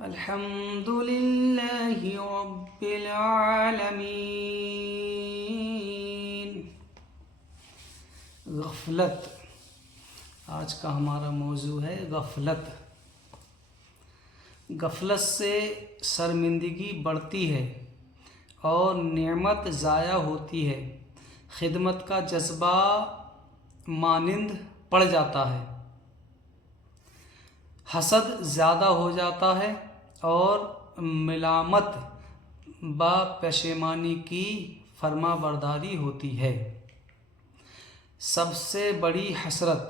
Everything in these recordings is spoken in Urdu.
الحمد للہ رب العالمین۔ غفلت آج کا ہمارا موضوع ہے۔ غفلت سے شرمندگی بڑھتی ہے اور نعمت ضائع ہوتی ہے۔ خدمت کا جذبہ مانند پڑ جاتا ہے، حسد زیادہ ہو جاتا ہے اور ملامت با پشیمانی کی فرما برداری ہوتی ہے۔ سب سے بڑی حسرت،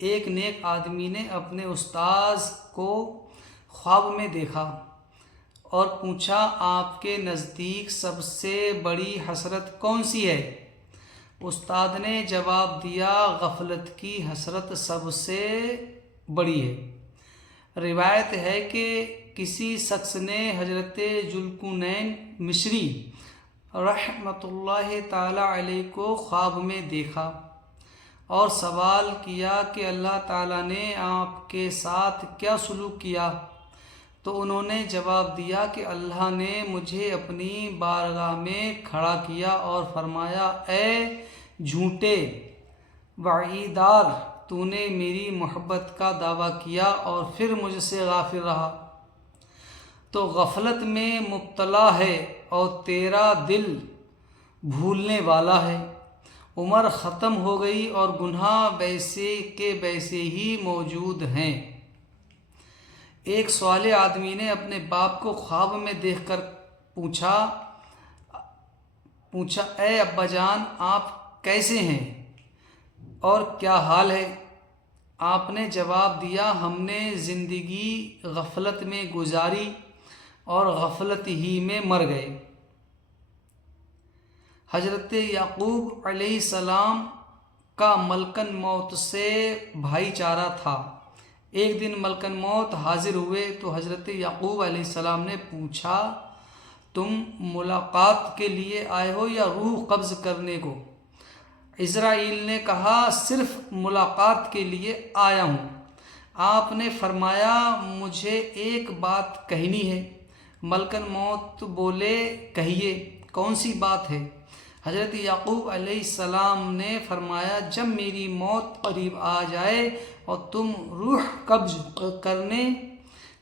ایک نیک آدمی نے اپنے استاذ کو خواب میں دیکھا اور پوچھا، آپ کے نزدیک سب سے بڑی حسرت کون سی ہے؟ استاد نے جواب دیا، غفلت کی حسرت سب سے بڑی ہے۔ روایت ہے کہ کسی شخص نے حضرت ذوالقرنین مصری رحمۃ اللہ تعالی علیہ کو خواب میں دیکھا اور سوال کیا کہ اللہ تعالیٰ نے آپ کے ساتھ کیا سلوک کیا؟ تو انہوں نے جواب دیا کہ اللہ نے مجھے اپنی بارگاہ میں کھڑا کیا اور فرمایا، اے جھوٹے وعیدار، تو نے میری محبت کا دعویٰ کیا اور پھر مجھ سے غافل رہا، تو غفلت میں مبتلا ہے اور تیرا دل بھولنے والا ہے۔ عمر ختم ہو گئی اور گناہ ویسے کے ویسے ہی موجود ہیں۔ ایک صالح آدمی نے اپنے باپ کو خواب میں دیکھ کر پوچھا، اے ابا جان، آپ کیسے ہیں اور کیا حال ہے؟ آپ نے جواب دیا، ہم نے زندگی غفلت میں گزاری اور غفلت ہی میں مر گئے۔ حضرت یعقوب علیہ السلام کا ملکن موت سے بھائی چارہ تھا۔ ایک دن ملکن موت حاضر ہوئے تو حضرت یعقوب علیہ السلام نے پوچھا، تم ملاقات کے لیے آئے ہو یا روح قبض کرنے کو؟ اسرائیل نے کہا، صرف ملاقات کے لیے آیا ہوں۔ آپ نے فرمایا، مجھے ایک بات کہنی ہے۔ ملکن موت بولے، کہیے، کون سی بات ہے؟ حضرت یعقوب علیہ السلام نے فرمایا، جب میری موت قریب آ جائے اور تم روح قبض کرنے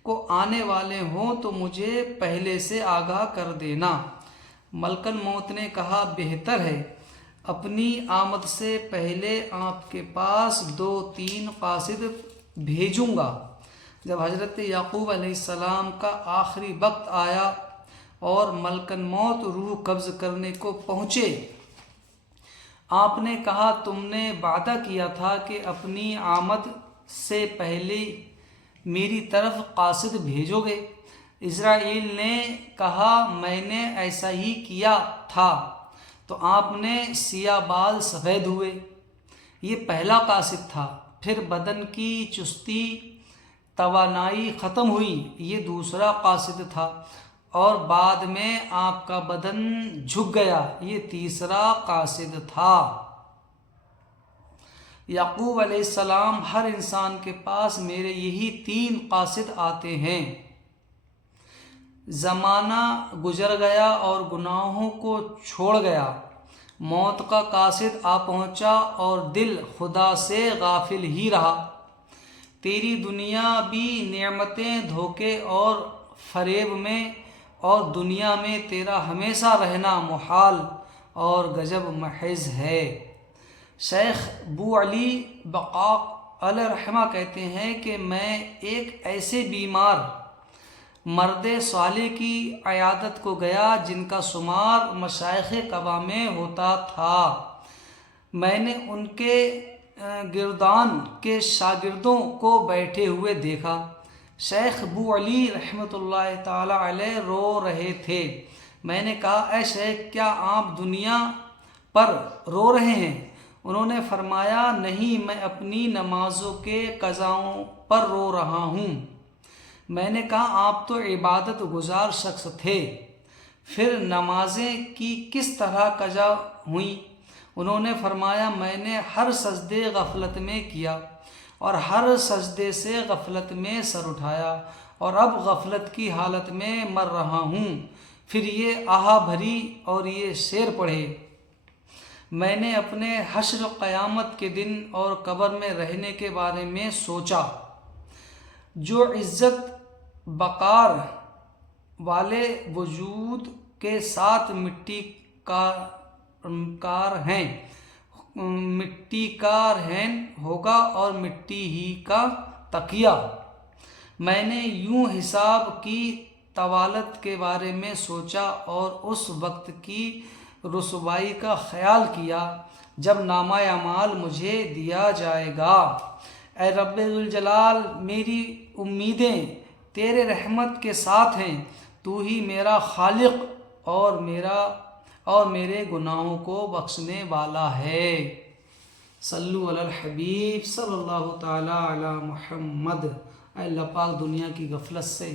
کو آنے والے ہوں تو مجھے پہلے سے آگاہ کر دینا۔ ملکن موت نے کہا، بہتر ہے، اپنی آمد سے پہلے آپ کے پاس 2-3 قاصد بھیجوں گا۔ جب حضرت یعقوب علیہ السلام کا آخری وقت آیا اور ملکن موت روح قبض کرنے کو پہنچے، آپ نے کہا، تم نے وعدہ کیا تھا کہ اپنی آمد سے پہلے میری طرف قاصد بھیجو گے۔ اسرائیل نے کہا، میں نے ایسا ہی کیا تھا۔ تو آپ نے سیاہ بال سفید ہوئے، یہ پہلا قاصد تھا۔ پھر بدن کی چستی توانائی ختم ہوئی، یہ دوسرا قاصد تھا، اور بعد میں آپ کا بدن جھک گیا، یہ تیسرا قاصد تھا۔ یعقوب علیہ السلام، ہر انسان کے پاس میرے یہی 3 قاصد آتے ہیں۔ زمانہ گزر گیا اور گناہوں کو چھوڑ گیا، موت کا قاصد آ پہنچا اور دل خدا سے غافل ہی رہا۔ تیری دنیا بھی نعمتیں، دھوکے اور فریب میں، اور دنیا میں تیرا ہمیشہ رہنا محال اور گجب محض ہے۔ شیخ ابو علی بقاق علیہ رحمہ کہتے ہیں کہ میں ایک ایسے بیمار مرد صالح کی عیادت کو گیا جن کا شمار مشائخ قبا میں ہوتا تھا۔ میں نے ان کے گردان کے شاگردوں کو بیٹھے ہوئے دیکھا۔ شیخ ابو علی رحمۃ اللہ تعالی علیہ رو رہے تھے۔ میں نے کہا، اے شیخ، کیا آپ دنیا پر رو رہے ہیں؟ انہوں نے فرمایا، نہیں، میں اپنی نمازوں کے قضاؤں پر رو رہا ہوں۔ میں نے کہا، آپ تو عبادت گزار شخص تھے، پھر نمازیں کی کس طرح قضا ہوئیں؟ انہوں نے فرمایا، میں نے ہر سجدے غفلت میں کیا اور ہر سجدے سے غفلت میں سر اٹھایا، اور اب غفلت کی حالت میں مر رہا ہوں۔ پھر یہ آہا بھری اور یہ شعر پڑھے: میں نے اپنے حشر قیامت کے دن اور قبر میں رہنے کے بارے میں سوچا۔ جو عزت وقار والے وجود کے ساتھ مٹی کا رہن ہوگا اور مٹی ہی کا تکیہ۔ میں نے یوں حساب کی طوالت کے بارے میں سوچا اور اس وقت کی رسوائی کا خیال کیا جب نامہ اعمال مجھے دیا جائے گا۔ اے رب ذوالجلال، میری امیدیں تیرے رحمت کے ساتھ ہیں۔ تو ہی میرا خالق اور میرے گناہوں کو بخشنے والا ہے۔ صلو علی الحبیب صلی اللہ تعالی علی محمد۔ اے اللہ پاک، دنیا کی غفلت سے